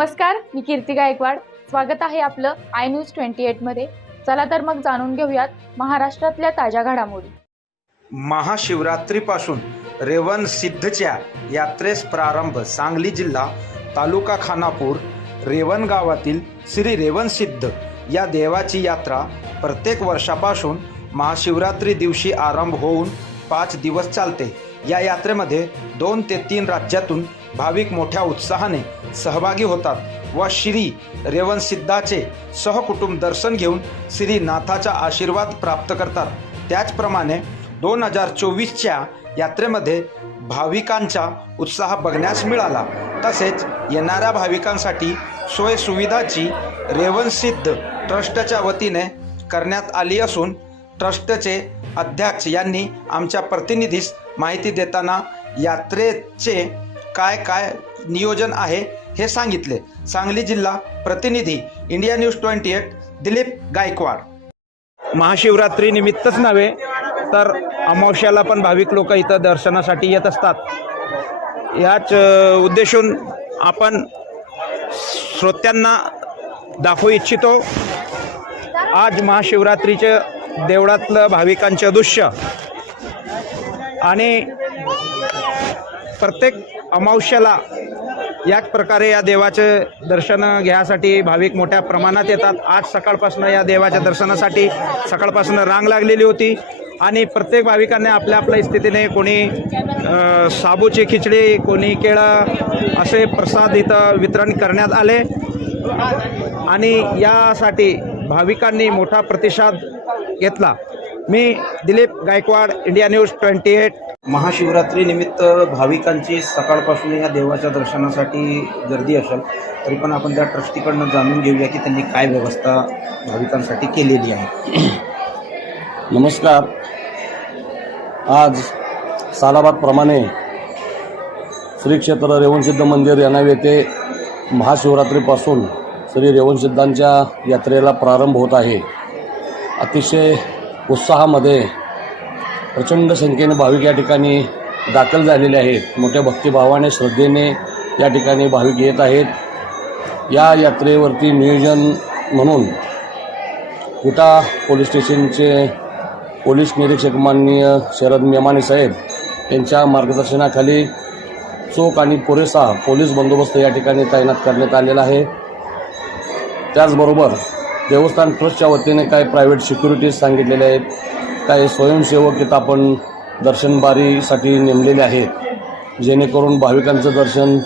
नमस्कार, मी कीर्ती गायकवाड. स्वागत आहे आपलं आय न्यूज 28 मध्ये. चला तर मग जाणून घेऊयात महाराष्ट्रातल्या ताज्या घडामोडी. महाशिवरात्रीपासून रेवणसिद्धच्या यात्रेस प्रारंभ. सांगली जिल्हा, तालुका खानापूर, रेवण गावातील श्री रेवणसिद्ध या देवाची यात्रा प्रत्येक वर्षापासून महाशिवरात्री दिवशी आरंभ होऊन 5 दिवस चालते. या यात्रेमध्ये 2 ते 3 राज्यातून भाविक मोठ्या उत्साहाने सहभागी होतात व श्री रेवणसिद्धाचे सहकुटुंब दर्शन घेऊन श्रीनाथाचा आशीर्वाद प्राप्त करतात. त्याचप्रमाणे 2024च्या यात्रेमध्ये भाविकांचा उत्साह बघण्यास मिळाला. तसेच येणाऱ्या भाविकांसाठी सोयीसुविधाची रेवणसिद्ध ट्रस्टच्या वतीने करण्यात आली असून ट्रस्टचे अध्यक्ष यांनी आमच्या प्रतिनिधीस माहिती देताना यात्रेचे काय नियोजन आहे हे सांगितले. सांगली जिल्हा प्रतिनिधी, इंडिया न्यूज 28, दिलीप गायकवाड. महाशिवरात्री निमित्तच नव्हे तर अमावस्याला पण भाविक लोक इथं दर्शनासाठी येत असतात. याच उद्देशून आपण श्रोत्यांना दाखवू इच्छितो आज महाशिवरात्रीचे देवळातलं भाविकांचे दृश्य. आणि प्रत्येक अमावस्याला याच प्रकारे या देवाचे दर्शन घ्यासाठी भाविक मोठ्या प्रमाणात येतात. आज सकाळपासून या देवाच्या दर्शनासाठी सकाळपासून रांग लागलेली होती आणि प्रत्येक भाविकांनी आपल्या आपल्या स्थितीने कोणी साबूची खिचडी, कोणी केळं असे प्रसाद इथं वितरण करण्यात आले आणि यासाठी भाविकांनी मोठा प्रतिसाद घेतला. मी दिलीप गायकवाड, इंडिया न्यूज 28. महाशिवरात्री निमित्त भाविकांची सकाळपासून या देवाच्या दर्शनासाठी गर्दी असेल, तरी पण आपण त्या ट्रस्टीकडनं जाणून घेऊया की त्यांनी काय व्यवस्था भाविकांसाठी केलेली आहे. नमस्कार. आज सालाबादप्रमाणे श्री क्षेत्र रेवणसिद्ध मंदिर यानाव येथे महाशिवरात्रीपासून श्री रेवणसिद्धांच्या यात्रेला प्रारंभ होत आहे. अतिशय उत्साहामध्ये प्रचंड संख्येने भाविक या ठिकाणी दाखल झालेले आहेत. मोठ्या भक्तिभावाने, श्रद्धेने या ठिकाणी भाविक येत आहेत. या यात्रेवरती नियोजन म्हणून विटा पोलीस स्टेशनचे पोलीस निरीक्षक माननीय शरद मेमाने साहेब यांच्या मार्गदर्शनाखाली चोख आणि पुरेसा पोलीस बंदोबस्त या ठिकाणी तैनात करण्यात आलेला आहे. त्याचबरोबर देवस्थान ट्रस्टच्या वतीने काही प्रायव्हेट सिक्युरिटीज सांगितलेले आहेत, काही स्वयंसेवक इथं आपण दर्शनबारीसाठी नेमलेले आहेत, जेणेकरून भाविकांचं दर्शन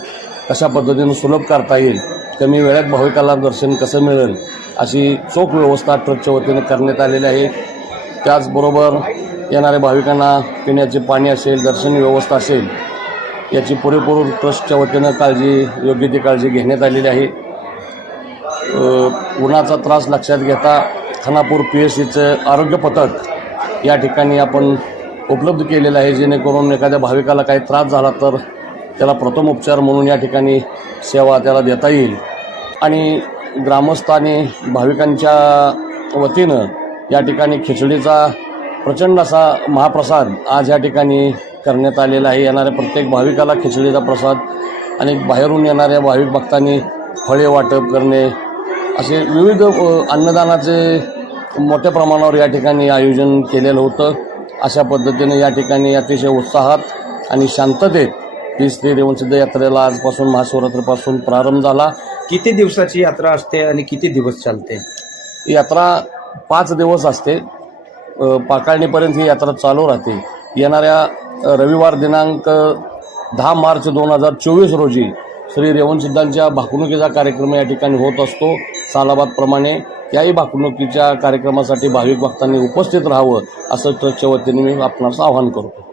कशा पद्धतीने सुलभ करता येईल, कमी वेळात भाविकाला दर्शन कसं मिळेल अशी चोख व्यवस्था ट्रस्टच्या वतीने करण्यात आलेली आहे. त्याचबरोबर येणाऱ्या भाविकांना पिण्याचे पाणी असेल, दर्शन व्यवस्था असेल याची पुरेपूर ट्रस्टच्या वतीनं योग्य ती काळजी घेण्यात आलेली आहे. उन्हाचा त्रास लक्षात घेता खानापूर PSCचं आरोग्य पथक या ठिकाणी आपण उपलब्ध केलेलं आहे, जेणेकरून एखाद्या भाविकाला काही त्रास झाला तर त्याला प्रथम उपचार म्हणून या ठिकाणी सेवा त्याला देता येईल. आणि ग्रामस्थांनी भाविकांच्या वतीनं या ठिकाणी खिचडीचा प्रचंड असा महाप्रसाद आज या ठिकाणी करण्यात आलेला आहे. येणाऱ्या प्रत्येक भाविकाला खिचडीचा प्रसाद आणि बाहेरून येणाऱ्या भाविक भक्तांनी फळे वाटप करणे असे विविध अन्नदानाचे मोठ्या प्रमाणावर या ठिकाणी आयोजन केलेलं होतं. अशा पद्धतीने या ठिकाणी अतिशय उत्साहात आणि शांततेत ही श्री रेवणसिद्ध यात्रेला आजपासून महाशिवरात्रीपासून प्रारंभ झाला. किती दिवसाची यात्रा असते आणि किती दिवस चालते? यात्रा 5 दिवस असते. पाकाळणीपर्यंत ही यात्रा चालू राहते. येणाऱ्या रविवार दिनांक 10 मार्च 2024 रोजी श्री रेवणसिद्धांच्या भाकणुकीचा कार्यक्रम या ठिकाणी होत असतो. सालाबादप्रमाणे याही भाकणुकीच्या कार्यक्रमासाठी भाविक भक्तांनी उपस्थित राहावं असं ट्रस्टच्या वतीने मी आपणास आवाहन करतो.